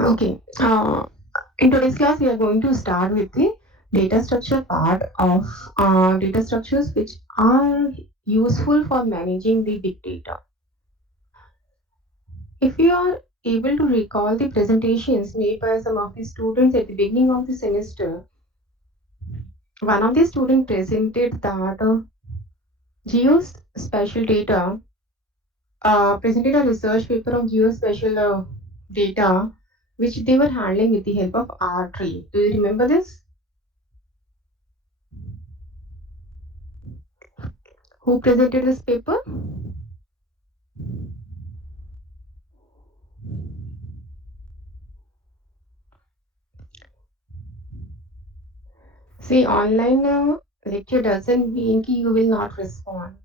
Okay. In today's class, we are going to start with the data structure part of data structures which are useful for managing the big data. If you are able to recall the presentations made by some of the students at the beginning of the semester, one of the students presented that geospatial data, presented a research paper on geospatial data which they were handling with the help of R-Tree. Do you remember this? Who presented this paper? See, online lecture doesn't mean ki you will not respond.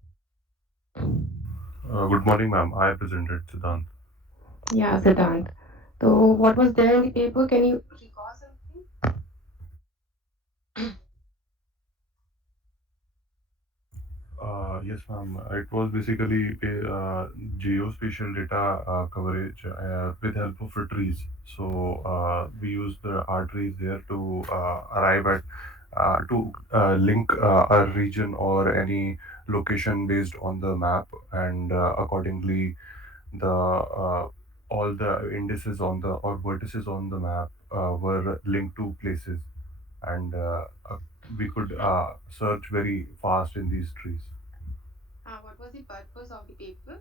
Good morning, ma'am. I presented Siddhant. Yeah, Siddhant. So, what was there in the paper? Can you recall something? Yes, ma'am. It was basically a geospatial data coverage with help of trees. So we used the R trees there to arrive at to link a region or any location based on the map, and accordingly the all the indices on the or vertices on the map were linked to places, and we could search very fast in these trees. What was the purpose of the paper?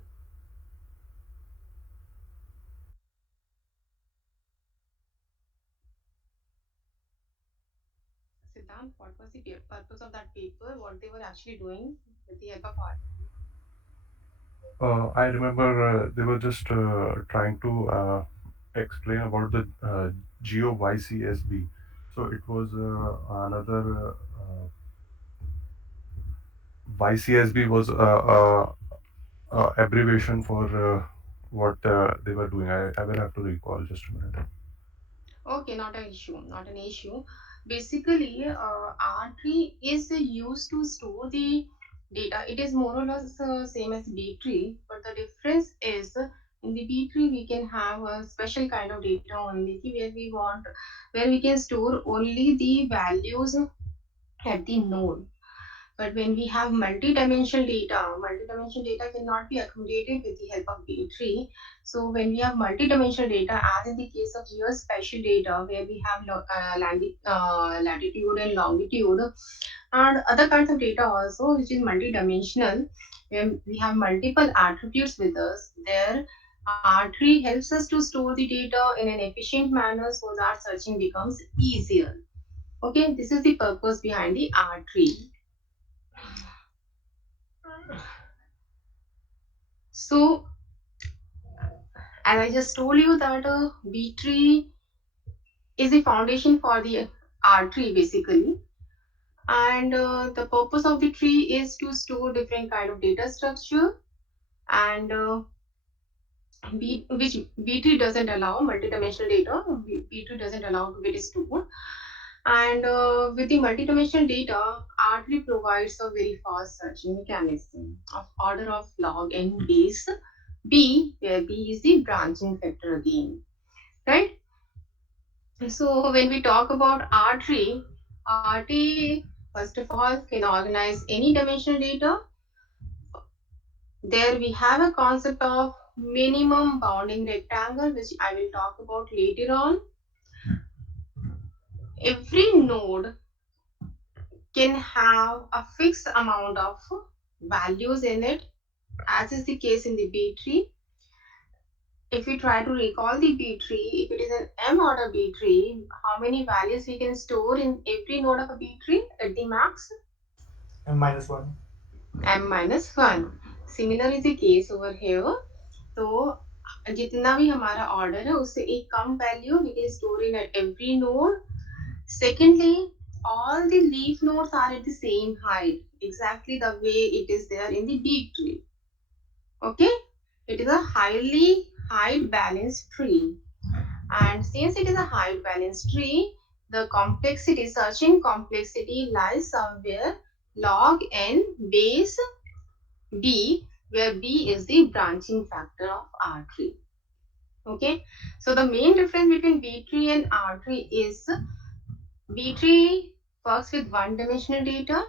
Siddhant, what was the purpose of that paper? What they were actually doing with the help of art? I remember they were just trying to explain about the GeoYCSB. So it was another YCSB was abbreviation for what they were doing. I will have to recall just a minute. Okay, not an issue, not an issue. Basically, R-Tree is used to store the data. It is more or less same as B-Tree, but the difference is in the B-Tree we can have a special kind of data only where we want, where we can store only the values at the node. But when we have multi-dimensional data cannot be accommodated with the help of B-tree. So when we have multi-dimensional data, as in the case of geospatial data, where we have latitude and longitude, and other kinds of data also, which is multi-dimensional, when we have multiple attributes with us, there R-tree helps us to store the data in an efficient manner so that searching becomes easier. Okay, this is the purpose behind the R-tree. So, as I just told you that B tree is the foundation for the R tree basically, and the purpose of the tree is to store different kind of data structure, and which B tree doesn't allow multidimensional data. B tree doesn't allow to be stored, and with the multidimensional data, R tree provides a very fast searching mechanism of order of log n base B, where B is the branching factor again, right? So when we talk about R-tree, R-tree first of all can organize any dimensional data. There we have a concept of minimum bounding rectangle, which I will talk about later on. Every node can have a fixed amount of values in it, as is the case in the B tree. If we try to recall the B tree, if it is an M order B tree, how many values we can store in every node of a B tree at the max? M minus 1. M minus 1. Similar is the case over here. तो जितना भी हमारा order है उससे एक कम value we can store in at every node. Secondly, all the leaf nodes are at the same height, exactly the way it is there in the B tree. Okay, it is a highly height balanced tree, and since it is a height balanced tree, the complexity, searching complexity lies somewhere log n base B, where B is the branching factor of R tree. Okay, so the main difference between B-tree and R-tree is B-tree works with one-dimensional data.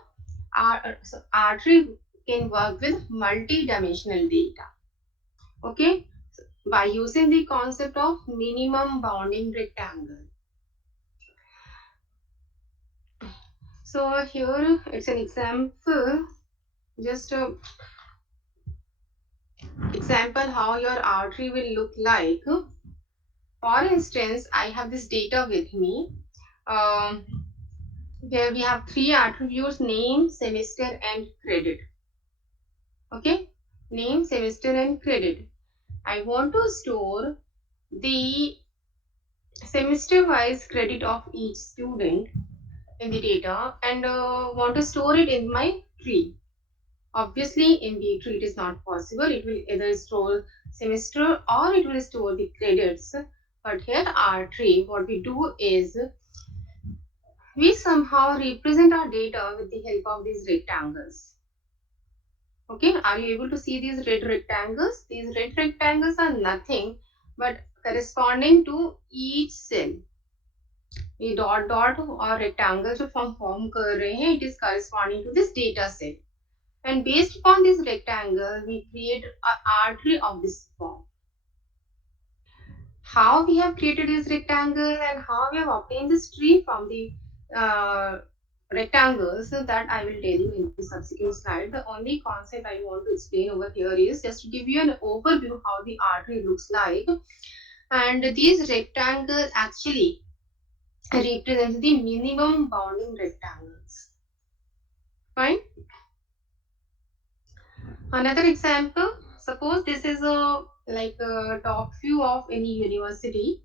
So R-tree can work with multi-dimensional data. Okay, by using the concept of minimum bounding rectangle. So here it's an example, just a example how your R-tree will look like. For instance, I have this data with me. Um, where we have three attributes: name, semester, and credit. Okay, name, semester, and credit. I want to store the semester wise credit of each student in the data and want to store it in my tree. Obviously, in the tree it is not possible. It will either store semester or it will store the credits. But here, our tree, what we do is we somehow represent our data with the help of these rectangles. Okay, are you able to see these red rectangles? These red rectangles are nothing but corresponding to each cell. ये dot dot और rectangle जो form कर रहे हैं, it is corresponding to this data set. And based upon this rectangle, we create an artery of this form. How we have created this rectangle and how we have obtained this tree from the uh, rectangles, that I will tell you in the subsequent slide. The only concept I want to explain over here is just to give you an overview how the artery looks like. And these rectangles actually represent the minimum bounding rectangles. Fine. Another example, suppose this is a like a top view of any university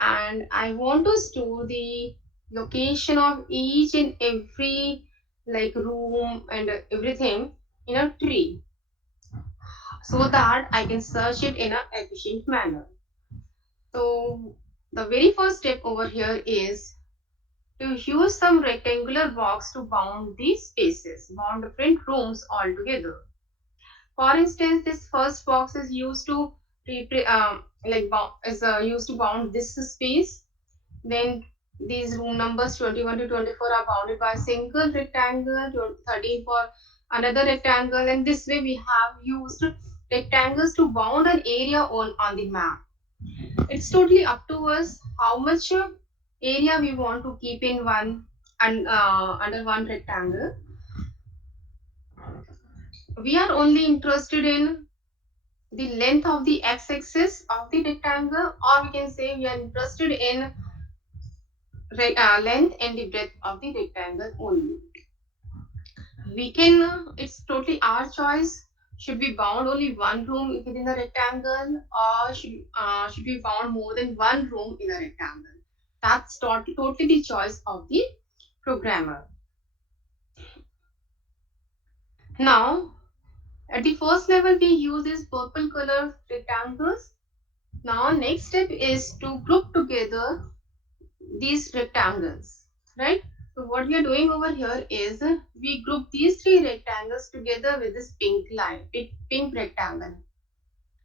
and I want to store the location of each and every like room and everything in a tree so that I can search it in an efficient manner. So the very first step over here is to use some rectangular box to bound these spaces, bound different rooms all together. For instance, this first box is used to used to bound this space. Then these room numbers 21 to 24 are bounded by a single rectangle, 13 for another rectangle, and this way we have used rectangles to bound an area on the map. It's totally up to us how much area we want to keep in one and under one rectangle. We are only interested in the length of the x-axis of the rectangle, or we can say we are interested in length and the breadth of the rectangle only. We can, it's totally our choice. Should we bound only one room within the rectangle, or should we bound more than one room in a rectangle? That's totally the choice of the programmer. Now, at the first level, we use these purple color rectangles. Now, next step is to group together these rectangles, right? So what we are doing over here is we group these three rectangles together with this pink line, pink rectangle.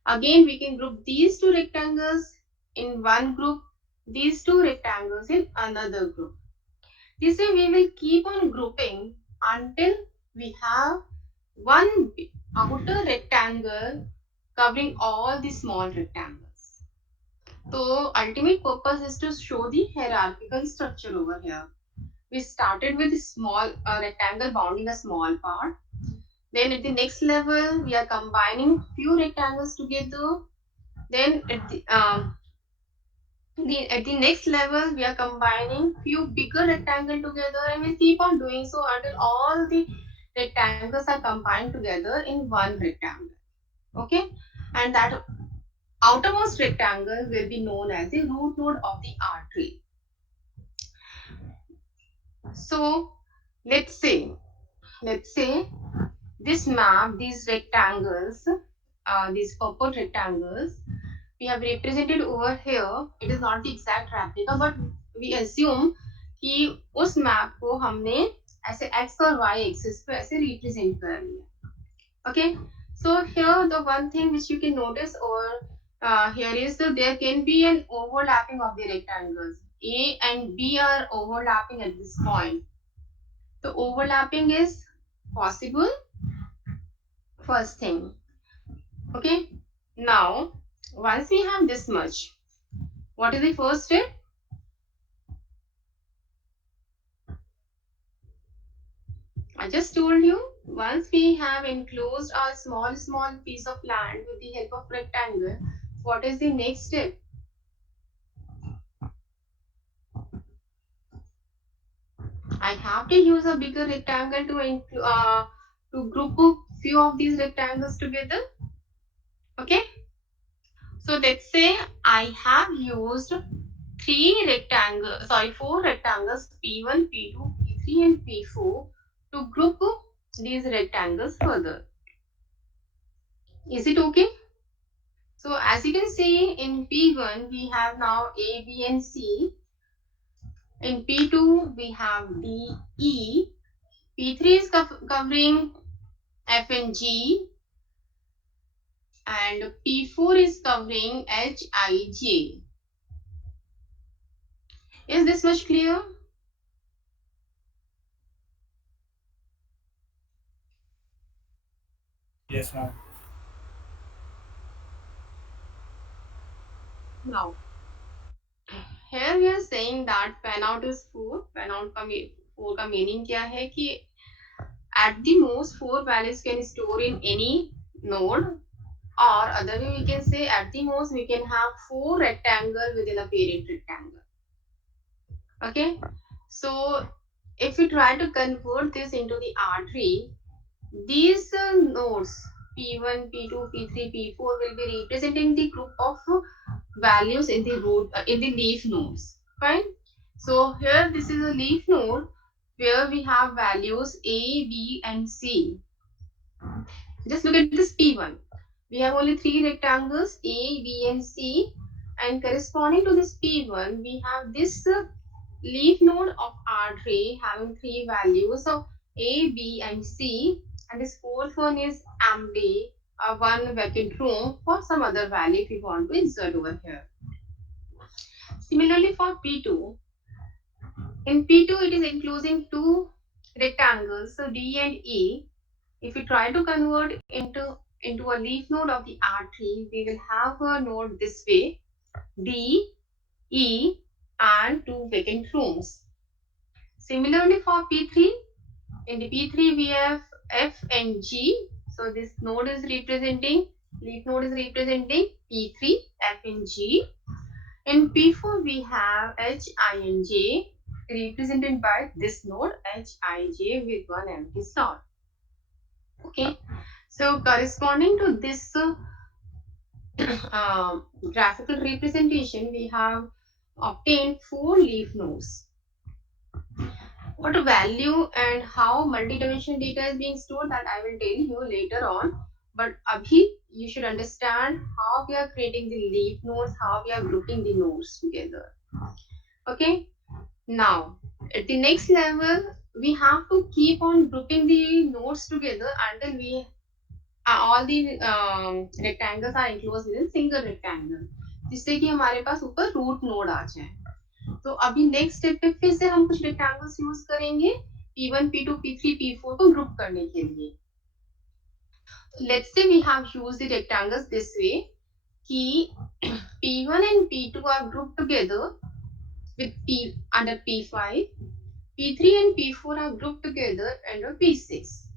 Again, we can group these two rectangles in one group, these two rectangles in another group. This way we will keep on grouping until we have one outer rectangle covering all the small rectangles. So ultimate purpose is to show the hierarchical structure over here. We started with a small rectangle bounding a small part. Then at the next level, we are combining few rectangles together. Then at the next level, we are combining few bigger rectangles together, and we keep on doing so until all the rectangles are combined together in one rectangle. Okay, and that outermost rectangle will be known as the root node of the artery. So let's say this map, these rectangles, these purple rectangles, we have represented over here. It is not the exact replica, but we assume कि उस map को हमने ऐसे x और y axis पे ऐसे represent कर लिया. Okay, So here the one thing which you can notice or here is that there can be an overlapping of the rectangles. A and B are overlapping at this point. The overlapping is possible, first thing. Okay. Now, once we have this much, what is the first step? I just told you, once we have enclosed a small piece of land with the help of rectangle, what is the next step? I have to use a bigger rectangle to group a few of these rectangles together. Okay. So let's say I have used four rectangles P1, P2, P3 and P4 to group these rectangles further. Is it okay? So as you can see in P1 we have now A, B and C. In P2 we have D, E. P3 is covering F and G and P4 is covering H, I, J. Is this much clear? Yes, ma'am. Now, here we are saying that fan out is 4. Fan out का 4 का meaning क्या है कि at the most 4 values can store in any node, or other way we can say at the most we can have 4 rectangle within a parent rectangle. Okay, so if we try to convert this into the R3, these nodes P1, P2, P3, P4 will be representing the group of values in the in the leaf nodes. Fine. So here this is a leaf node where we have values A, B and C. Just look at this P1. We have only 3 rectangles A, B and C, and corresponding to this P1 we have this leaf node of R3 having 3 values of A, B and C, and this fourth one is empty, one vacant room for some other value if you want to insert over here. Similarly for P2, in P2 it is enclosing 2 rectangles, so D and E. If we try to convert into a leaf node of the R3, we will have a node this way, D, E and 2 vacant rooms. Similarly for P3, in the P3 we have F and G. So this node is representing, leaf node is representing P3, F and G. In P4 we have H, I and J represented by this node H, I, J with one empty slot. Okay, so corresponding to this graphical representation, we have obtained 4 leaf nodes. What value and how multi-dimensional data is being stored, that I will tell you later on. But abhi you should understand how we are creating the leaf nodes, how we are grouping the nodes together. Okay. Now at the next level, we have to keep on grouping the nodes together until we all the rectangles are enclosed within single rectangle, जिससे कि हमारे पास ऊपर root node आ जाए. तो अभी next step पे फिर से हम कुछ रेक्टेंगल्स यूज करेंगे P1, P2, P3, P4 को ग्रुप करने के लिए. Let's say we have used the rectangles this way कि P1 and P2 are grouped together with P under P5, P3 and P4 are grouped together under P6.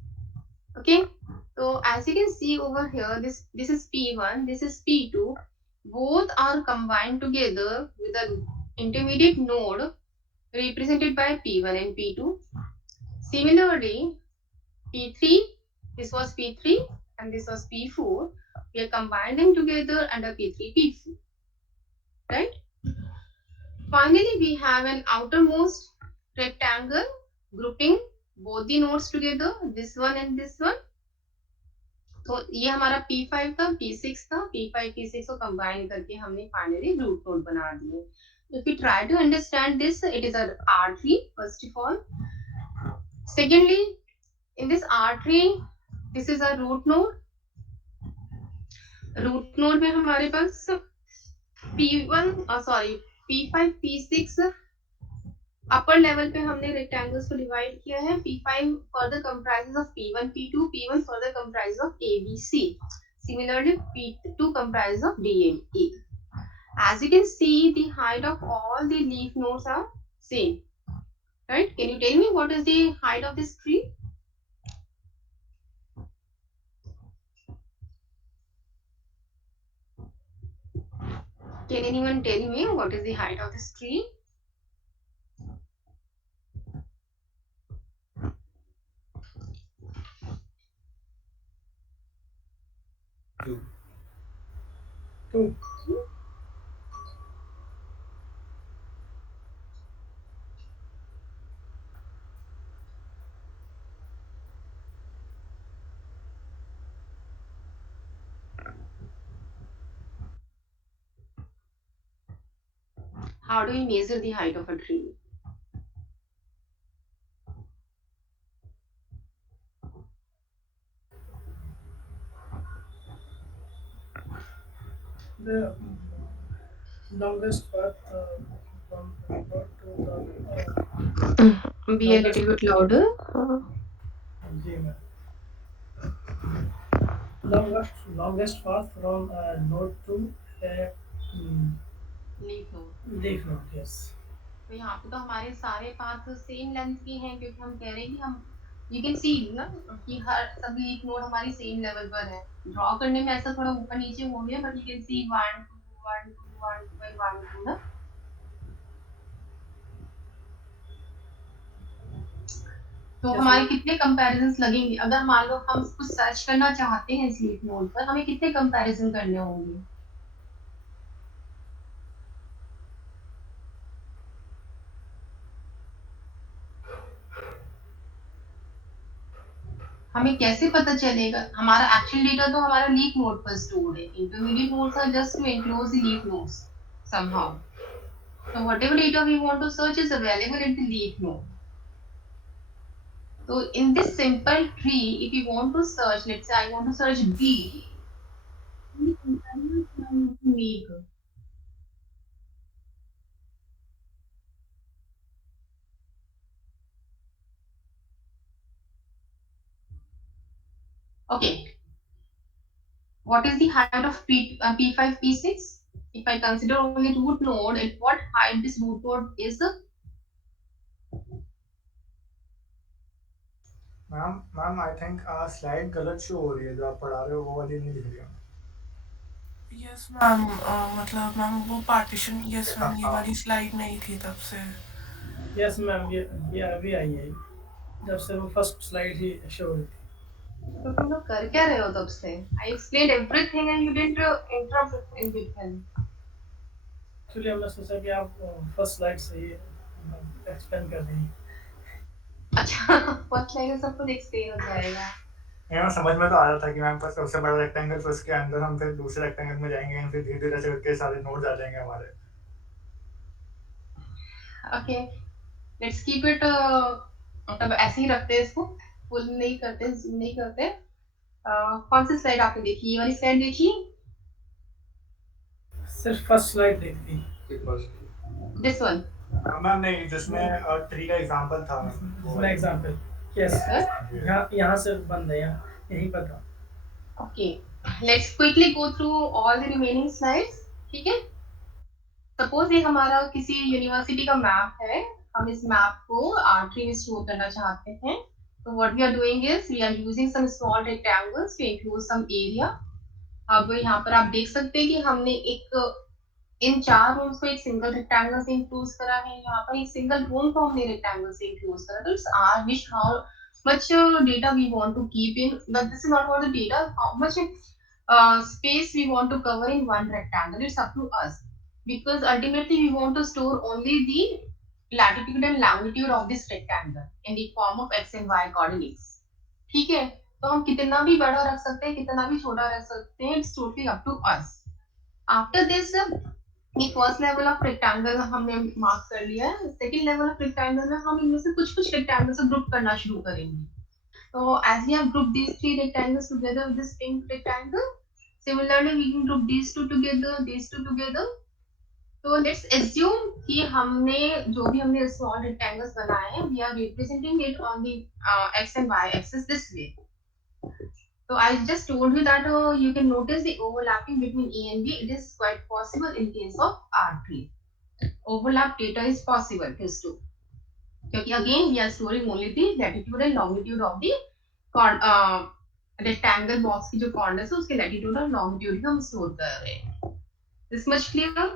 Okay, so as you can see over here, this is P1, this is P2. Both are combined together with an intermediate node represented by P1 and P2. Similarly, P3, this was P3 and this was P4. We are combining together under P3, P4. Right? Finally, we have an outermost rectangle grouping both the nodes together, this one and this one. तो ये हमारा P5 था, P6 था, P5, P6 को combine करके हमने finally root node बना दिए. If we try to understand this, it is a R3 first of all. Secondly, in this R3, this is a root node. Root node में हमारे पास P1 sorry P5 P6 upper level पे हमने rectangles को divide किया है. P5 further comprises of P1 P2, P1 further comprises of A B C. Similarly P2 comprises of D and E. As you can see, the height of all the leaf nodes are same, right? Can you tell me what is the height of this tree? Can anyone tell me what is the height of this tree? Two. Two. How do we measure the height of a tree? The longest path from road to the Be a little bit louder. जी ma'am. Longest path from node to mm, Leaf node. leaf node. Yes. तो यहाँ पे तो हमारे सारे path same length के हैं क्योंकि हम कह रहे हैं कि हम यू कैन सी ना कि हर सब लीफ नोड हमारी सेम लेवल पर है. ड्रॉ करने में ऐसा थोड़ा ऊपर नीचे हो गया बट यू कैन सी 1 2 1 2 1 2 1 2 ना. तो Yes, हमारे ma'am. कितने कंपैरिजंस लगेंगे अगर मान लो हम कुछ सर्च करना चाहते हैं इस लीफ नोड पर हमें कितने कंपैरिजन करने होंगे. हमें कैसे पता चलेगा हमारा एक्चुअल डेटा तो हमारा लीफ नोड पर स्टोर है. Intermediate nodes are just to enclose the leaf nodes somehow. So whatever data we want to search is available at the leaf node. So in this simple tree, if you want to search, let's say I want to search B, make. Okay, what is the height of P5 P6? If I consider only root node, at what height this root node is? Ma'am I think slide गलत show हो रही है. जो आप पढ़ा रहे हो वो वाली नहीं दिख रही है. यस मैम मतलब मैम वो पार्टीशन यस मैम ये वाली स्लाइड नहीं थी तब से. यस मैम ये अभी आई है जब से वो फर्स्ट स्लाइड ही शो हो रही थी. तो तुम लोग कर क्या रहे हो तब से? I explained everything and you didn't interrupt in between. Actually हमने सोचा कि आप फर्स्ट स्लाइड से ही एक्सप्लेन कर रही हैं. अच्छा फर्स्ट लाइन में सब कुछ एक्सप्लेन हो जाएगा. मैम समझ में तो आ रहा था कि मैम पास सबसे बड़ा रेक्टेंगल तो उसके अंदर हम फिर दूसरे रेक्टेंगल में जाएंगे फिर धीरे धीरे से करके सारे नोड्स आ जाएंगे हमारे. Okay, let's keep it मतलब ऐसे ही रखते हैं इसको. फुल नहीं करते zoom नहीं करते. कौन सी स्लाइड आपने देखी? ये वाली स्लाइड देखी? सिर्फ फर्स्ट स्लाइड देखी. This one. मैम नहीं जिसमें ट्री का एग्जांपल था मैम. Example yes. यहाँ से बंद है यही पता. Okay, let's quickly go through all the remaining slides. ठीक है. सपोज ये हमारा किसी यूनिवर्सिटी का मैप है. हम इस मैप को R3 में स्टोर करना चाहते हैं. तो what we are doing is we are using some small rectangles to enclose some area. अब यहाँ पर आप देख सकते हैं कि हमने एक इन 4 रोम्स को एक सिंगल रेक्टेंगल से इंक्लोज करा है. यहाँ पर एक सिंगल रोम को हमने रेक्टेंगल से इंक्लोज करा. तो it's our wish how much data we want to keep in, but this is not about the data, how much space we want to cover in one rectangle. It's up to us because ultimately we want to store only the latitude and longitude of this rectangle in the form of x and y coordinates. ठीक है. तो हम कितना भी बड़ा रख सकते हैं कितना भी छोटा रख सकते हैं. It's totally up to us. After this ये फर्स्ट लेवल ऑफ रेक्टेंगल हमने मार्क कर लिया है. सेकंड लेवल ऑफ रेक्टेंगल में हम इनमें से कुछ कुछ रेक्टेंगल से ग्रुप करना शुरू करेंगे. तो as we have grouped these three rectangles together with this pink rectangle, Similarly, we can group these two together. So let's assume कि हमने जो भी हमने small rectangles बनाए हैं, we are representing it on the x and y axis this way. So I just told you that you can notice the overlapping between A and B. It is quite possible in case of R3. Overlap data is possible these two. क्योंकि again we are storing only the latitude and longitude of the rectangle box की जो corners है उसके latitude और longitude हम store कर रहे हैं. This much clear?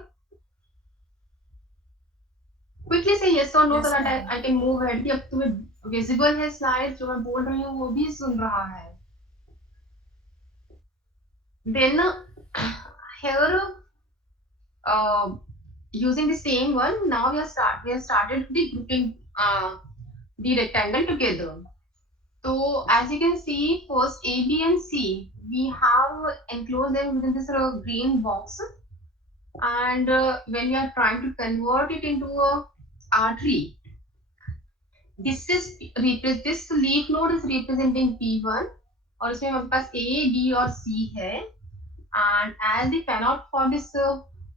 Quickly say yes or no Yes, so that ma'am. I can move ahead. कि अब तुम्हें visible है slide जो मैं बोल रही हूँ वो भी सुन रहा है. Then here using the same one, now we have started the grouping the rectangle together. So as you can see, first A, B, and C, we have enclosed them within this green box. And when we are trying to convert it into a R3, this leaf node is representing P1 और इसमें हमारे पास A, B और C है. And as the FANOUT for this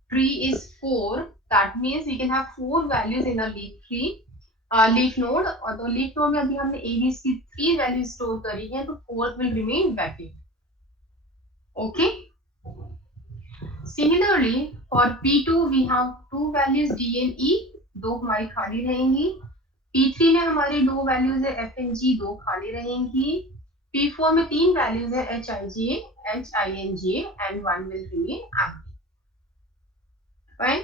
tree is 4, that means we can have 4 values in a leaf node. और तो leaf node में अभी हमने A, B, C 3 values store करी है, तो 4th will remain vacant. Okay. Similarly, for P2 we have 2 values D and E, 2 हमारी खाली रहेंगी. P3 में हमारी 2 values है F and G, 2 खाली रहेंगी. P4 में 3 values है HIJ, HINJ and 1 will remain empty. Fine.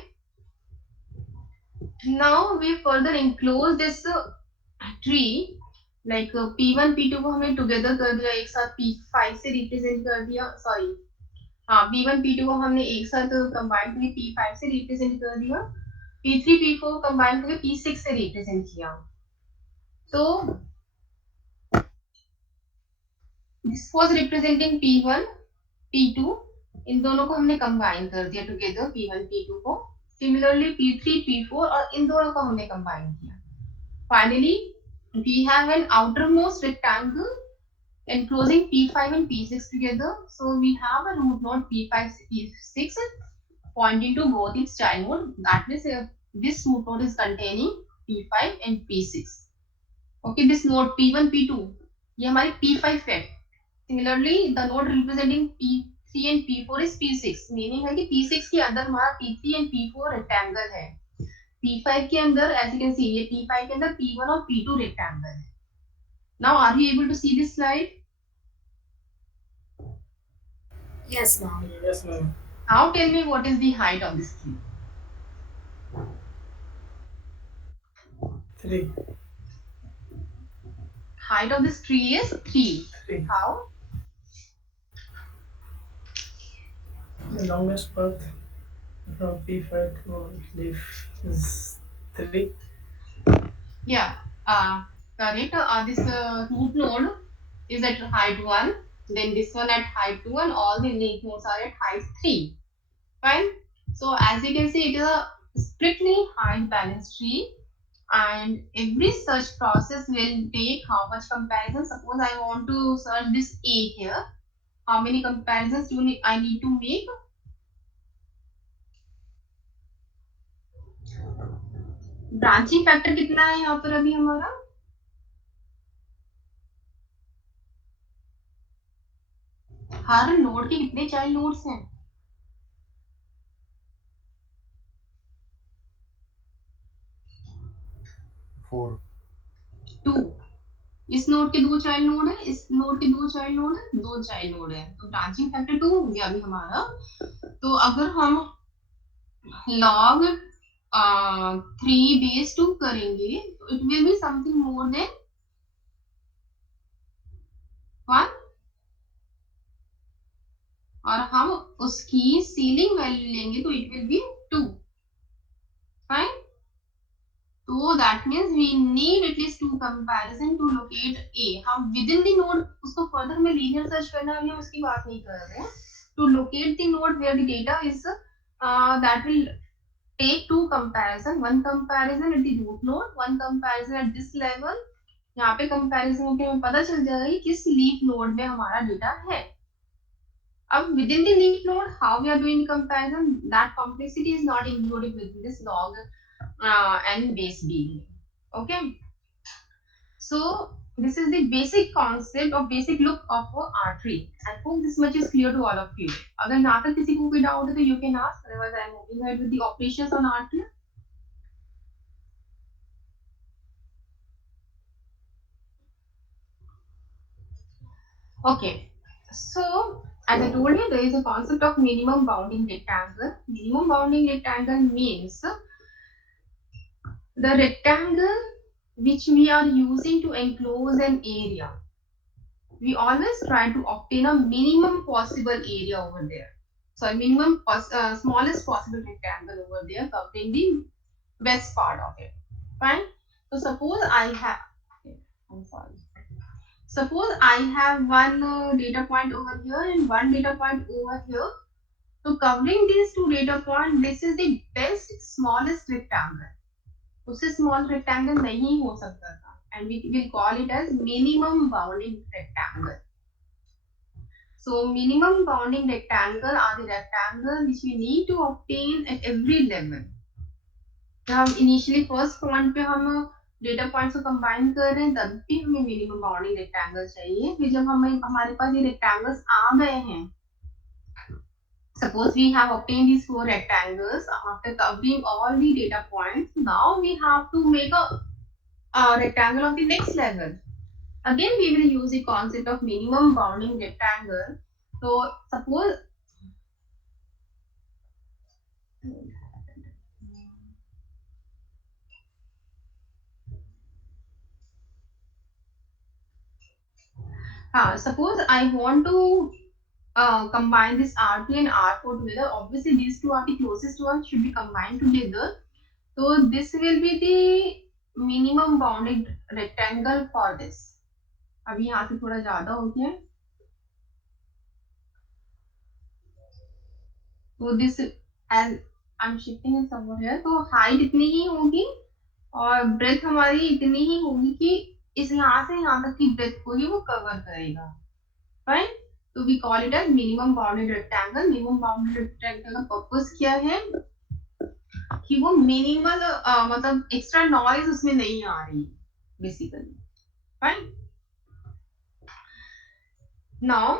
Now we further enclose this tree like P1 P2 को हमने together कर दिया, एक साथ P5 से represent कर दिया. Sorry, हाँ P1 P2 को हमने एक साथ combine करके P5 से represent कर दिया. P3 P4 combine करके P6 से represent किया. So this was representing P1 P2, इन दोनों को हमने combine कर दिया together P1 P2 को. Similarly P3 P4 और इन दोनों को हमने combine किया. Finally, we have an outermost rectangle enclosing P5 and P6 together. So we have a root node P5 P6 pointing to both its child node. That means this root node is containing P5 and P6. Okay, this node P1 P2 ये हमारी P5 है. Similarly, the node representing P3 and P4 is P6. Meaning है कि P6 के अंदर हमारा P3 and P4 rectangle है. P5 के अंदर as you can see ये P5 के अंदर P1 और P2 rectangle है. Now are you able to see this slide? Yes, ma'am. Yes, ma'am. Now tell me what is the height of this tree? 3. Height of this tree is 3. 3. How? The longest path from P5 to leaf is 3. Yeah, correct. This root node is at height 1. Then this one at height 2 and all the leaf nodes are at height 3. Fine. So as you can see, it is a strictly height balanced tree. And every search process will take how much comparison. Suppose I want to search this A here. How many comparisons I need to make? Branching factor कितना है यहाँ पर अभी हमारा? हर node के कितने child nodes हैं? 4. 2. इस नोड के 2 चाइल्ड नोड है, इस नोड के 2 चाइल्ड नोड है, 2 चाइल्ड नोड है, तो ब्रांचिंग फैक्टर 2 हो गया अभी हमारा. तो अगर हम log 3 base 2 करेंगे तो it will be something more than 1 और हम उसकी सीलिंग वैल्यू लेंगे तो it will be 2. Fine. So that means we need at least 2 comparison to locate A. हम within the node उसको further में linear search करना है, हम उसकी बात नहीं कर रहे हैं. To locate the node where the data is that will take 2 comparison. One comparison at the root node, one comparison at this level. यहाँ पे comparison होके हमें पता चल जाएगा कि किस leaf node में हमारा data है. Within the leaf node, how we are doing comparison, that complexity is not included within this log n base b. Okay. So this is the basic concept or basic look of a R3. I hope this much is clear to all of you. अगर यहाँ तक किसी को कोई doubt है तो you can ask. Otherwise, I am moving ahead with the operations on R3. Okay. So as I told you, there is a concept of minimum bounding rectangle. Minimum bounding rectangle means the rectangle which we are using to enclose an area. We always try to obtain a minimum possible area over there. So a minimum smallest possible rectangle over there covering the west part of it. Fine. So suppose I have, okay, I'm sorry. Suppose I have one data point over here and one data point over here. So covering these two data points, this is the best smallest rectangle. उससे small rectangle नहीं हो सकता था, and we will call it as minimum bounding rectangle. So minimum bounding rectangle are the rectangle which we need to obtain at every level. जब हम initially first point पे हम data points को combine कर रहे हैं तब भी हमें मिनिमम बाउंडिंग रेक्टेंगल चाहिए. फिर जब हमारे पास ये रेक्टेंगल्स आ गए हैं, suppose we have obtained these four rectangles after covering all the data points, now we have to make a rectangle of the next level. Again we will use the concept of minimum bounding rectangle. So suppose suppose I want to combine this R3 and R4 together. Obviously these two are the closest ones, should be combined together. So this will be the minimum bounded rectangle for this. अभी यहाँ से थोड़ा ज्यादा हो गया. So this as I'm shifting it somewhere here, तो height इतनी ही होगी और breadth हमारी इतनी ही होगी कि इस यहाँ से यहाँ तक की breadth को ही वो cover करेगा. Fine. So we call it as minimum bounded rectangle. Minimum bounded rectangle का purpose क्या है कि वो minimal मतलब extra noise उसमें नहीं आ रही basically. Fine. Now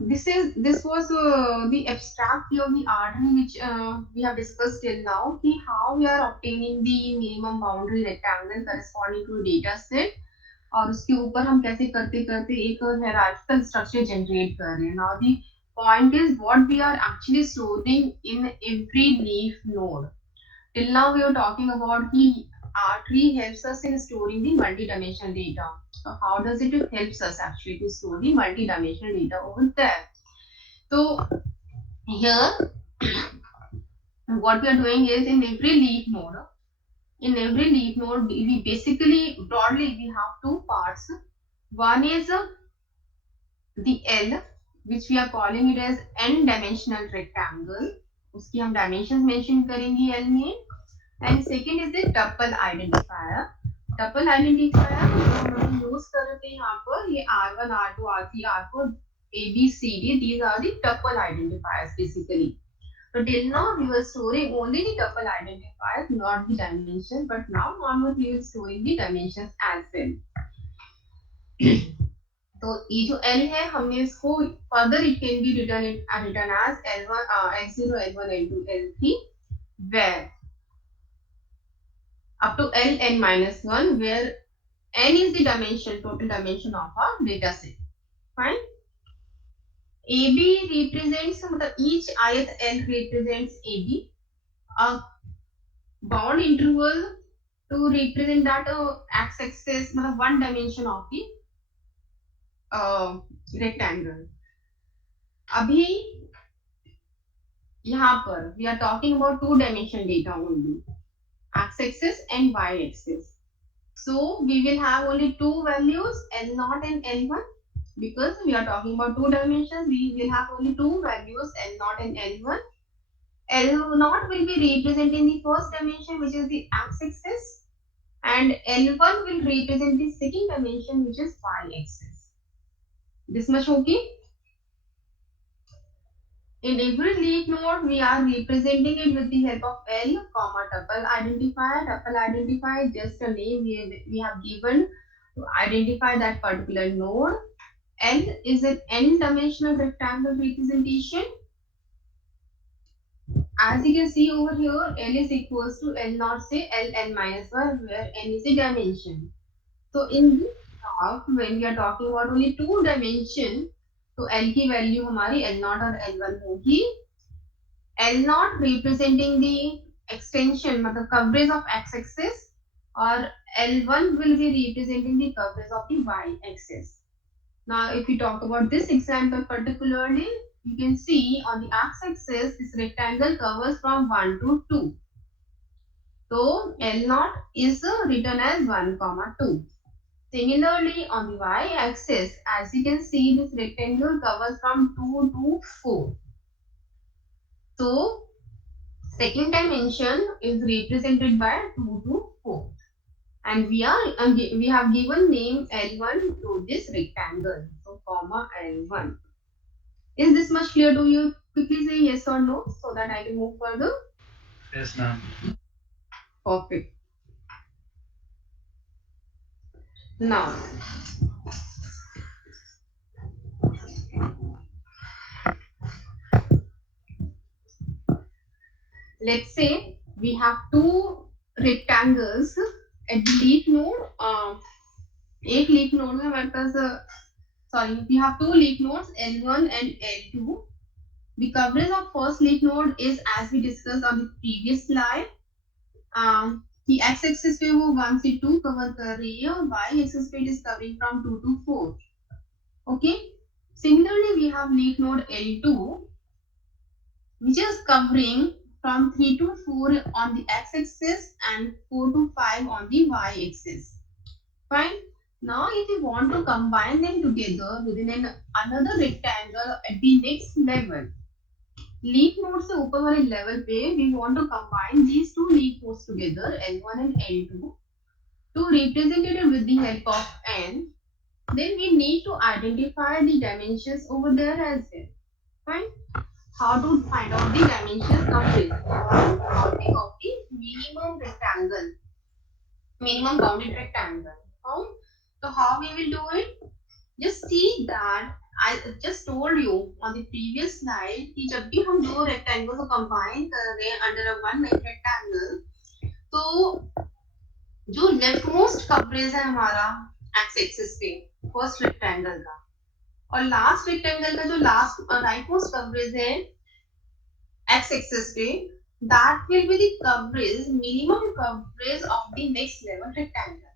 this was the abstract view of the R3 which we have discussed till now. कि how we are obtaining the minimum boundary rectangle corresponding to data set. और उसके ऊपर हम कैसे करते करते एक hierarchical structure generate कर रहे हैं. Now the point is what we are actually storing in every leaf node. Till now we are talking about the R3 helps us in storing the multi-dimensional data. So how does it helps us actually to store the multi-dimensional data over there? So here what we are doing is in every leaf node we basically broadly we have two parts. One is the L which we are calling it as n dimensional rectangle. उसकी हम dimensions mention करेंगे L में. And second is the tuple identifier. Tuple identifier हम use करते हैं यहाँ पर ये R1, R2, R3, R4, A, B, C, D. These are the tuple identifiers basically. So till now we were storing only the tuple identifiers, not the dimensions. But now onward we will storing the dimensions as well. तो ये जो L है हमने इसको further it can be written as L1, L0, L1, L2, L3, where up to Ln minus 1, where n is the total dimension of our data set. Fine. AB represents, each ith L represents AB. A bound interval to represent that x-axis, one dimension of the rectangle. अभी यहाँ पर we are talking about two dimension data only, x-axis and y-axis. So we will have only two values, L0 and L1. Because we are talking about two dimensions, we will have only two values, L0 and L1. L0 will be representing the first dimension, which is the x-axis, and L1 will represent the second dimension, which is y-axis. This much okay? In every leaf node, we are representing it with the help of L, comma, tuple identifier. Tuple identifier, just a name we have given to identify that particular node. L is an n-dimensional rectangle representation. As you can see over here, L is equals to L naught say Ln minus 1, where n is a dimension. So in this graph, when we are talking about only two dimension, तो L की value हमारी L naught और L1 होगी. L naught representing the extension, मतलब coverage of x-axis, or L1 will be representing the coverage of the y-axis. Now, if we talk about this example particularly, you can see on the x-axis, this rectangle covers from 1 to 2. So, L naught is written as 1, 2. Similarly, on the y-axis, as you can see, this rectangle covers from 2 to 4. So, second dimension is represented by 2 to 4. And we have given name L1 to this rectangle. So, comma L1. Is this much clear to you? Quickly say yes or no so that I can move further. Yes, ma'am. Perfect. Now, let's say we have two rectangles at the leaf node. एक leaf node है हमारे पास sorry, we have two leaf nodes L1 and L2. The coverage of first leaf node is as we discussed on the previous slide. कि x axis पे वो 1 से 2 cover कर रही है और y axis पे it is covering from 2 to 4. Okay. Similarly, we have leaf node L2, which is covering from 3 to 4 on the x-axis and 4 to 5 on the y-axis. Fine. Now, if you want to combine them together within another rectangle at the next level, leaf nodes से ऊपर वाले level पे we want to combine these two leaf nodes together L1 and L2 to represent it with the help of n. Then we need to identify the dimensions over there as well. Fine. How to find out the dimensions of this? Counting of the minimum rectangle, minimum bounded rectangle. So how we will do it? Just see that I just told you on the previous slide कि जब भी हम दो rectangle को combine कर रहे हैं under a one rectangle, तो जो leftmost coverage है हमारा x-axis पे first rectangle का और last rectangle का जो last rightmost coverage है x-axis पे, that will be the coverage, minimum coverage of the next level rectangle.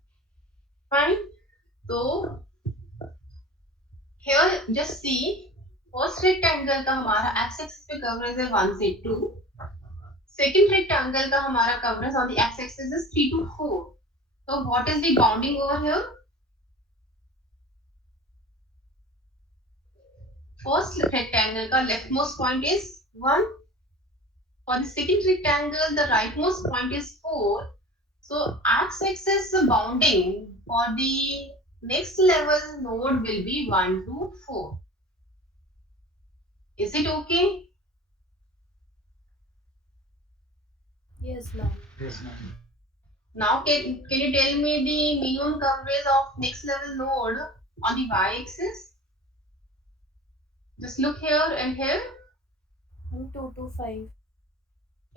Fine. So here just see first rectangle का हमारा x-axis पे coverage है 1 से 2. Second rectangle का हमारा coverage on the x-axis is 3 to 4. So what is the bounding over here? First rectangle का leftmost point is 1. For the second rectangle, the rightmost point is 4. So x-axis bounding for the next level node will be 1 to 4. Is it okay? Yes, ma'am. Yes, ma'am. Now can you tell me the minimum coverage of next level node on the y-axis? Just look here and here. 2 to 5.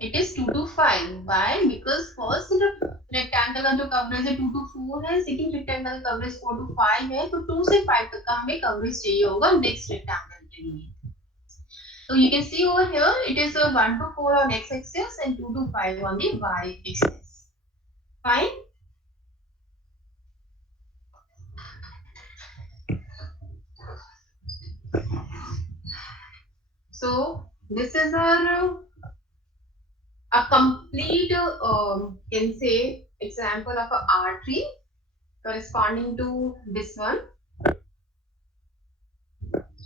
It is 2 to 5. Why? Because first rectangle का जो coverage है 2 to 4 है, second rectangle coverage 4 to 5 है, तो 2 से 5 तक का हमें coverage चाहिए होगा next rectangle के लिए. So you can see over here, it is 1 to 4 on x-axis and 2 to 5 on the y-axis. Fine. So this is a complete, can say, example of a R tree corresponding to this one.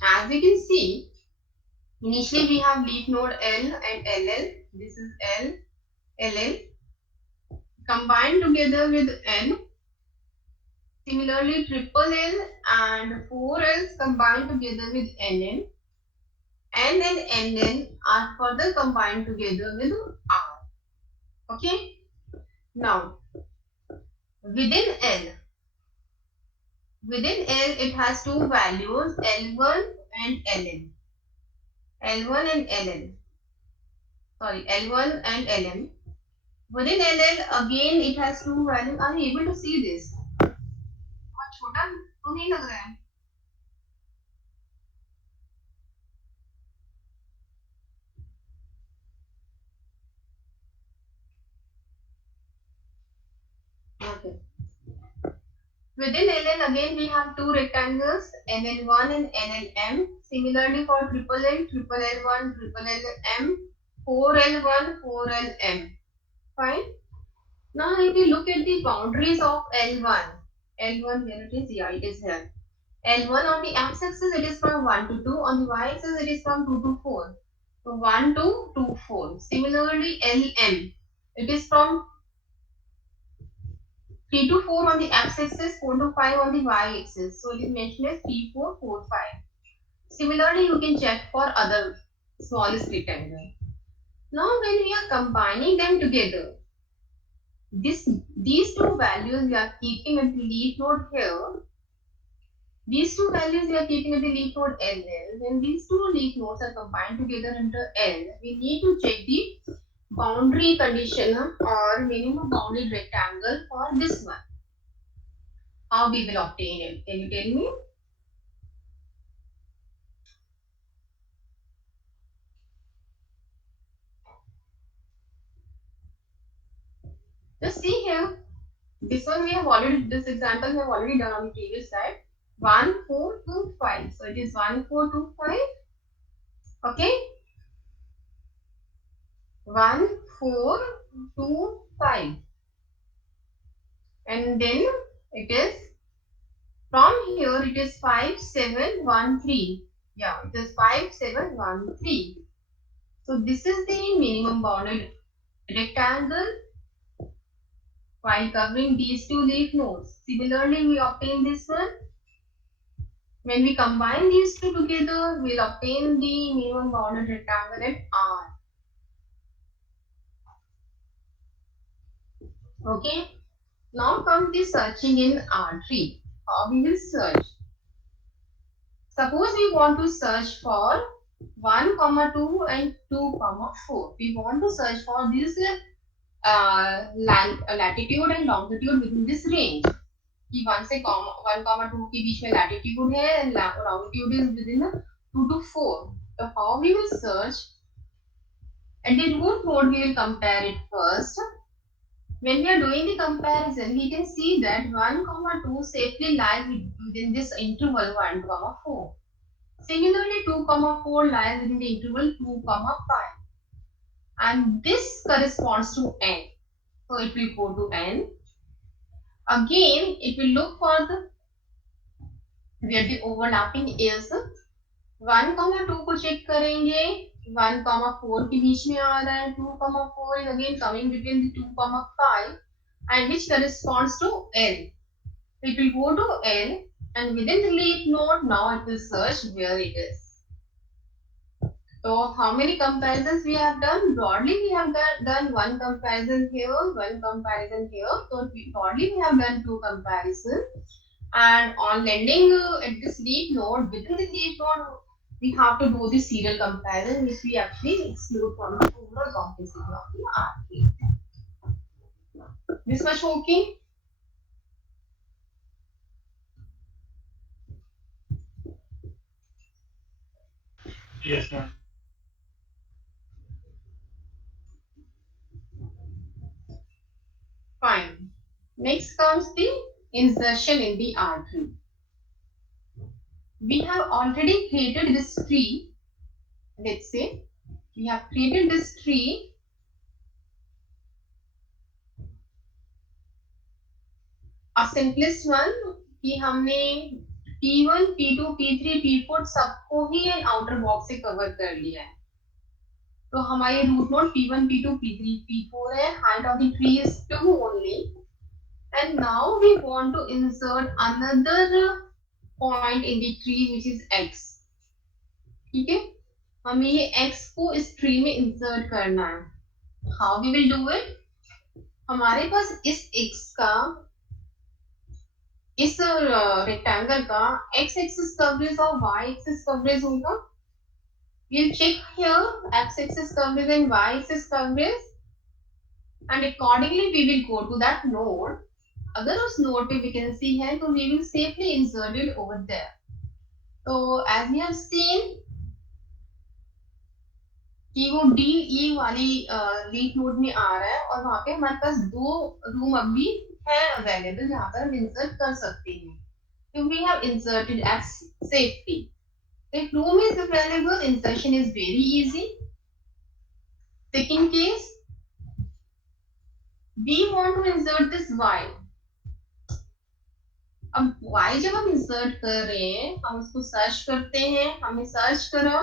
As you can see, initially we have leaf node L and LL. This is L, LL. Combined together with N, Similarly, triple L and 4Ls combined together with NN. N and NN are further combined together with R. Okay. Now, within L, it has two values, L1 and Ln. L1 and Ln. Sorry, L1 and Ln. Within LL, again, it has two values. Are you able to see this? बहुत छोटा तो नहीं लग रहा है? Okay. Within LL, again, we have two rectangles, NL1 and NLM. Similarly, for triple L, triple L1, triple LM, 4L1, 4LM. Fine. Now, if you look at the boundaries of L1, L1, here it is, yeah, it is here. L1 on the x-axis, it is from 1 to 2. On the y-axis, it is from 2 to 4. So 1 to 2, 4. Similarly, LM, it is from 3 to 4 on the x-axis, 4 to 5 on the y-axis. So it is mentioned as 3, 4, 4, 5. Similarly, you can check for other smallest rectangle. Now, when we are combining them together, these two values we are keeping at the leaf node here. These two values we are keeping at the leaf node LL. When these two leaf nodes are combined together under L, we need to check the boundary condition or minimum boundary rectangle for this one. How we will obtain it? Can you tell me? Just see here. This one we have already, this example we have already done on the previous slide. 1, 4, 2, 5. So it is 1, 4, 2, 5. Okay. 1, 4, 2, 5. And then it is from here it is 5, 7, 1, 3. Yeah, it is 5, 7, 1, 3. So this is the minimum bounded rectangle while covering these two leaf nodes. Similarly, we obtain this one. When we combine these two together, we'll obtain the minimum bounded rectangle at R. Okay. Now comes the searching in R3. How we will search? Suppose we want to search for 1, 2 and 2, 4. We want to search for this latitude and longitude within this range. कि 1 से 1, 2 के बीच में latitude है and longitude is within 2 to 4. So how we will search? At the root node we will compare it first. When we are doing the comparison, we can see that 1, 2 safely lies within this interval 1, 4. Similarly, 2, 4 lies within the interval 2, 5. And this corresponds to n. So it will go to n. Again, it will look for the where the overlapping is. 1, 2 को check करेंगे. 1, 4 के बीच में आ रहा है. 2, 4 is again coming between the 2, 5 and which corresponds to L. It will go to L and within the leaf node now it will search where it is. So how many comparisons we have done? Broadly we have done one comparison here, one comparison here. So broadly we have done two comparisons. And on landing at this leaf node, within the leaf node, we have to do the serial comparison, which we actually exclude from the overall complexity of the R3. This much okay? Yes, ma'am. Fine. Next comes the insertion in the R3. We have already created this tree. Let's say we have created this tree. A simplest one कि हमने P1, P2, P3, P4 सबको ही outer box से cover कर लिया है. तो हमारे root node P1, P2, P3, P4 है. Height of the tree is 2 only And now we want to insert another point in the tree which is x. ठीक है, हमें ये x को इस ट्री में इंसर्ट करना है. How we will do it? हमारे पास इस x का, इस रेक्टेंगल का x एक्सिस कवरेज और y एक्सिस कवरेज होगा. We'll check here x axis coverage and y axis coverage, and accordingly we will go to that node. अगर उस नोड पे वैकेंसी है तो we will safely insert it over there. तो as we have seen कि वो D E वाली leaf node में आ रहा है और वहां पे हमारे पास 2 रूम अभी है अवेलेबल जहां पर हम इंसर्ट कर सकते हैं. तो we have inserted x safely. If room is available, insertion is very easy. Second case, we want to insert this y. अब y जब हम इंसर्ट कर रहे हैं हम उसको सर्च करते हैं. हमने सर्च करा,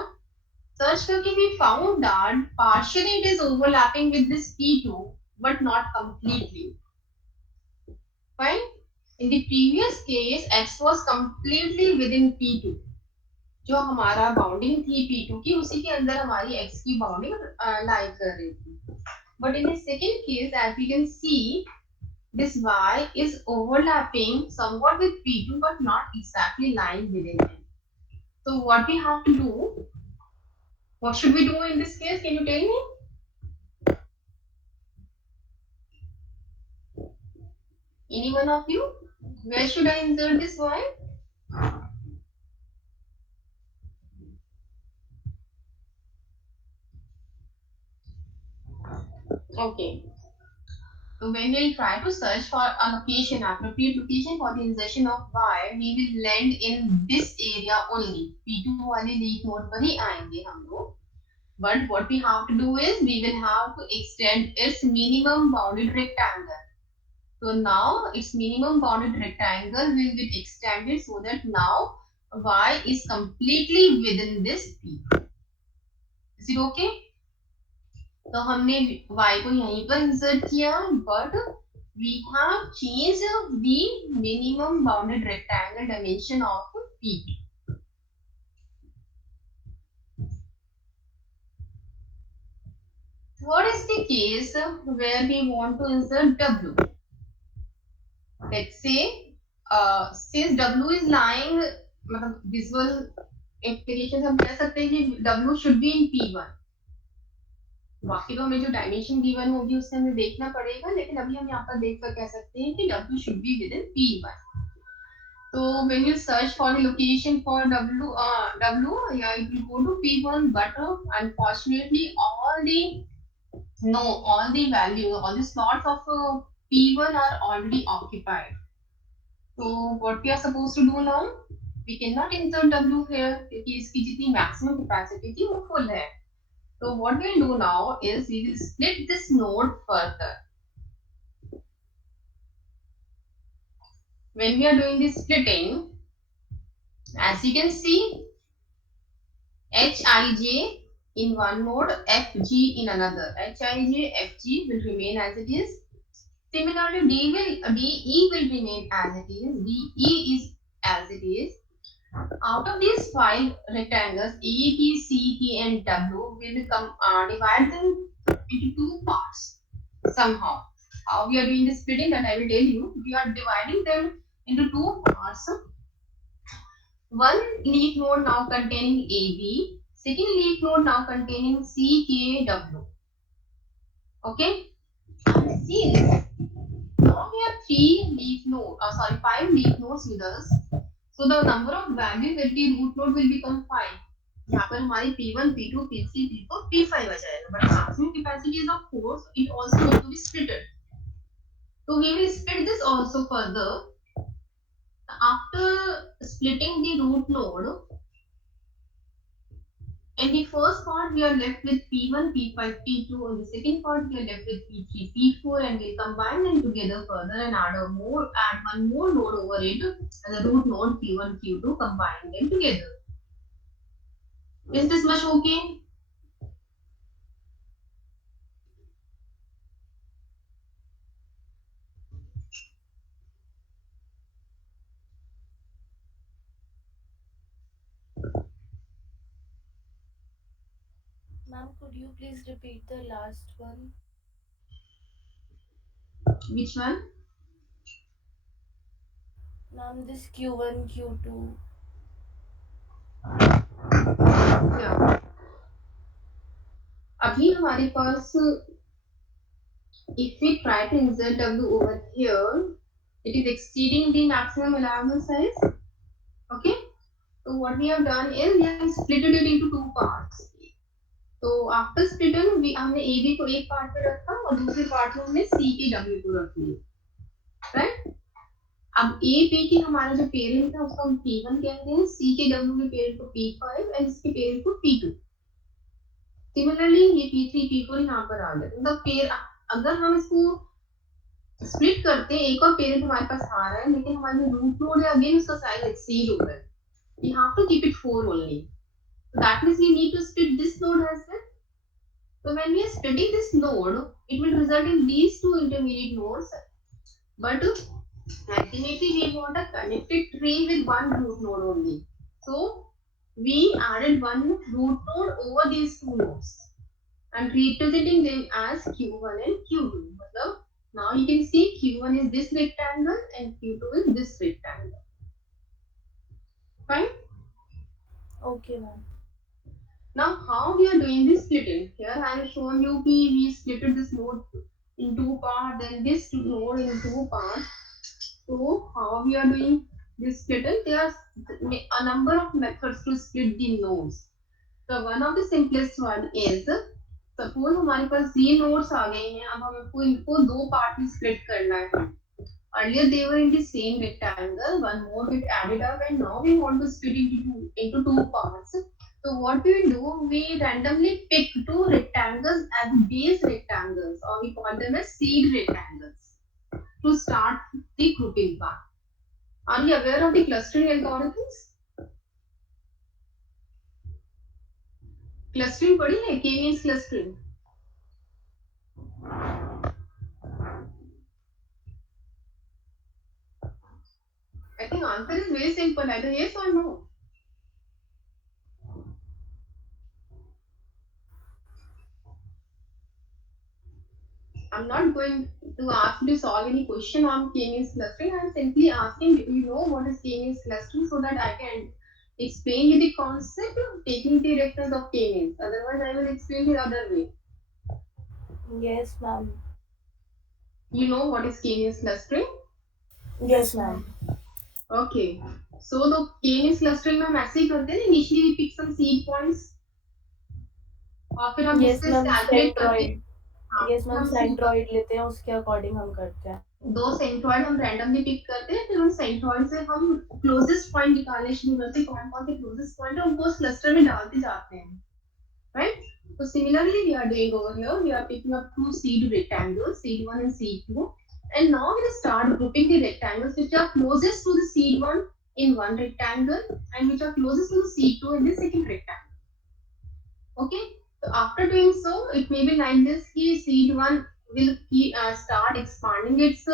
सर्च करके we found that partially it is overlapping with this p2 but not completely. Fine. In the previous case x was completely within p2. जो हमारा बाउंडिंग थी p2 की उसी के अंदर हमारी x की बाउंडिंग लाई कर रही थी. But in the second case, as we can see, this y is overlapping somewhat with p2 but not exactly lying within it. So what we have to do? What should we do in this case? Can you tell me? Any one of you? Where should I insert this y? Okay. So when we'll try to search for a location, appropriate location for the insertion of y, we will land in this area only. P2 वाले leaf node पर ही आएंगे हम लोग. But what we have to do is we will have to extend its minimum bounded rectangle. So now its minimum bounded rectangle will get extended so that now y is completely within this P. Is it okay? तो हमने y को यहीं पर insert किया, but we have changed the minimum bounded rectangle dimension of P. What is the case where we want to insert w? Let's say since w is lying, मतलब visual implications हम कह सकते हैं कि w should be in p1. बाकी तो हमें जो डायमेंशन गिवन होगी उससे हमें देखना पड़ेगा, लेकिन अभी हम यहाँ पर देखकर कह सकते हैं कि w should be within p1. So when you search for the location for w, yeah, it will go to p1, but unfortunately all the value, all the slots of p1 are already occupied. So what we are supposed to do now? We cannot insert w here क्योंकि इसकी जितनी maximum capacity थी वो full है. So what we'll do now is we will split this node further. When we are doing this splitting, as you can see, hij in one node, fg in another. hij, fg will remain as it is. Similarly, de will remain as it is. de is as it is. Out of these 5 rectangles, A, B, C, D, and W, we will divide them into 2 parts somehow. How we are doing the splitting, that I will tell you. We are dividing them into 2 parts. One leaf node now containing AB, second leaf node now containing C, K, W. Okay? See this. Now we have 5 leaf nodes with us. So the number of values at the root node will become 5. यहाँ पर हमारी P1, P2, P3, P4, P5 आ जाएगा. But maximum capacity is of 4, so it also going to be splitted. So we will split this also further. After splitting the root node, in the first part we are left with P1, P5, P2. In the second part we are left with P3, P4, and we'll combine them together further and add one more node over it, and the root node Q1, Q2, combine them together. Is this much okay? Ma'am, could you please repeat the last one? Which one? Ma'am, this Q1, Q2. Yeah. अभी हमारे पास if we try to insert W over here, it is exceeding the maximum allowable size. Okay. So what we have done is we have split it into two parts. तो after splitting भी हमने A B को एक part पे रखा और दूसरे part में हमने सी के डब्ल्यू को रख लिया, राइट। अब ए पी की हमारा जो पेरेंट है उसको हम P1 कहते हैं, सी के डब्ल्यू के पेरेंट को P5 एंड इसके पेरेंट को P2। सिमिलरली ये P3 P4 यहाँ पर आ गया, मतलब पेर अगर हम इसको स्प्लिट करते हैं, एक और पेरेंट हमारे पास आ रहा है लेकिन हमारा जो रूट नोड है अगेन उसका साइज एक्सीड हो रहा है, we have to keep it 4 only. So that means we need to split this node as well. So when we are splitting this node, it will result in these two intermediate nodes. But ultimately we want a connected tree with one root node only. So we added one root node over these two nodes and representing them as Q1 and Q2. So now you can see Q1 is this rectangle and Q2 is this rectangle. Fine. Okay, ma'am. Now how we are doing this splitting? Here I have shown you we splitted this node in two parts, then this node in two parts. So how we are doing this splitting? There are a number of methods to split the nodes. So one of the simplest one is, suppose हमारे पास ये nodes आ गए हैं, अब हमको इनको दो part में split करना है. Earlier they were in the same rectangle, one more get added up, and now we want to split it into two parts. So what we do, we randomly pick two rectangles as base rectangles, or we call them as seed rectangles, to start the grouping part. Are you aware of the clustering algorithms? Clustering पढ़ी है? K-means clustering. I think answer is very simple. Either yes or no. I'm not going to ask you to solve any question on K-means clustering. I'm simply asking, do you know what is K-means clustering so that I can explain you the concept of taking the directors of K-means. Otherwise, I will explain the other way. Yes, ma'am. You know what is K-means clustering? Yes, ma'am. Okay. So the K-means clustering में हम ऐसे ही करते हैं. Initially we pick some seed points. और फिर हम Yes, distance ma'am. Calculate करते Centroid. हैं. Yes, ma'am. हम Centroid लेते हैं, उसके अकॉर्डिंग हम करते हैं. दो सेंट्रॉइड हम रैंडमली पिक करते हैं, फिर उन सेंट्रॉइड से हम क्लोजेस्ट पॉइंट निकालने शुरू करते हैं, कौन कौन से क्लोजेस्ट पॉइंट है उनको उस क्लस्टर में डालते जाते हैं, right. So similarly we are doing over here, we are picking up two seed rectangles, seed 1 and seed 2, and now we will start grouping the rectangles which are closest to the seed 1 in one rectangle and which are closest to the seed 2 in the second rectangle. Okay, so after doing so, it may be like this: seed 1 will start expanding its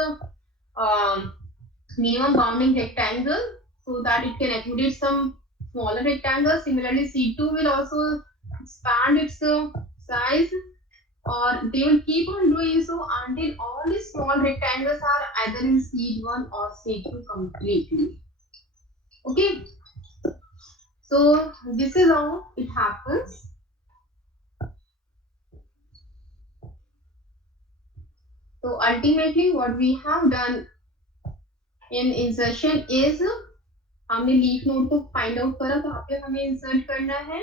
minimum bounding rectangle so that it can accommodate some smaller rectangles. Similarly, seed 2 will also expand its size, or they will keep on doing so until all the small rectangles are either in seed 1 or seed 2 completely. Okay, so this is how it happens. So ultimately what we have done in insertion is, हमने leaf node को find out करा कहाँ पे हमें insert करना है.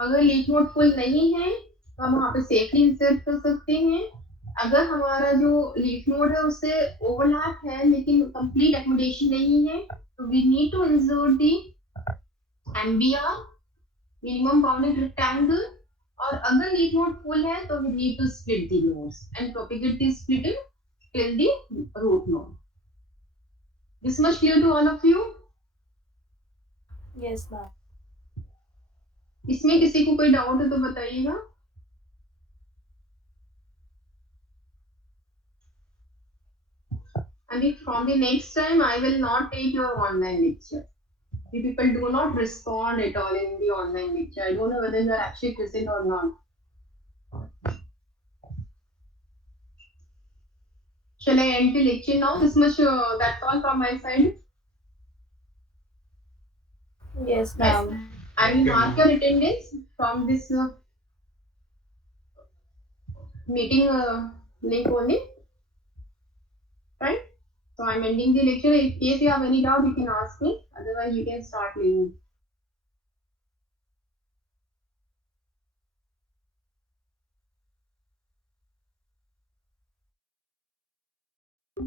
अगर leaf node full नहीं है तो हम वहाँ पे सेफली इंसर्ट कर सकते हैं. अगर हमारा जो लीफ नोड है उससे ओवरलैप है लेकिन कंप्लीट एकोमोडेशन नहीं है तो we need to insert the MBR, minimum bounded rectangle. और अगर लीफ नोड फुल है तो we need to split the nodes and propagate the splitting till the root node. This much clear to all of you? Yes, ma'am. इसमें किसी को कोई doubt है तो बताइएगा. And if from the next time I will not take your online lecture. The people do not respond at all in the online lecture. I don't know whether you are actually present or not. Shall I end the lecture now? This much, that's all from my side. Yes, Yes. ma'am. I will mark your attendance from this meeting link only, right? So I'm ending the lecture. In case you have any doubt, you can ask me. Otherwise, you can start leaving.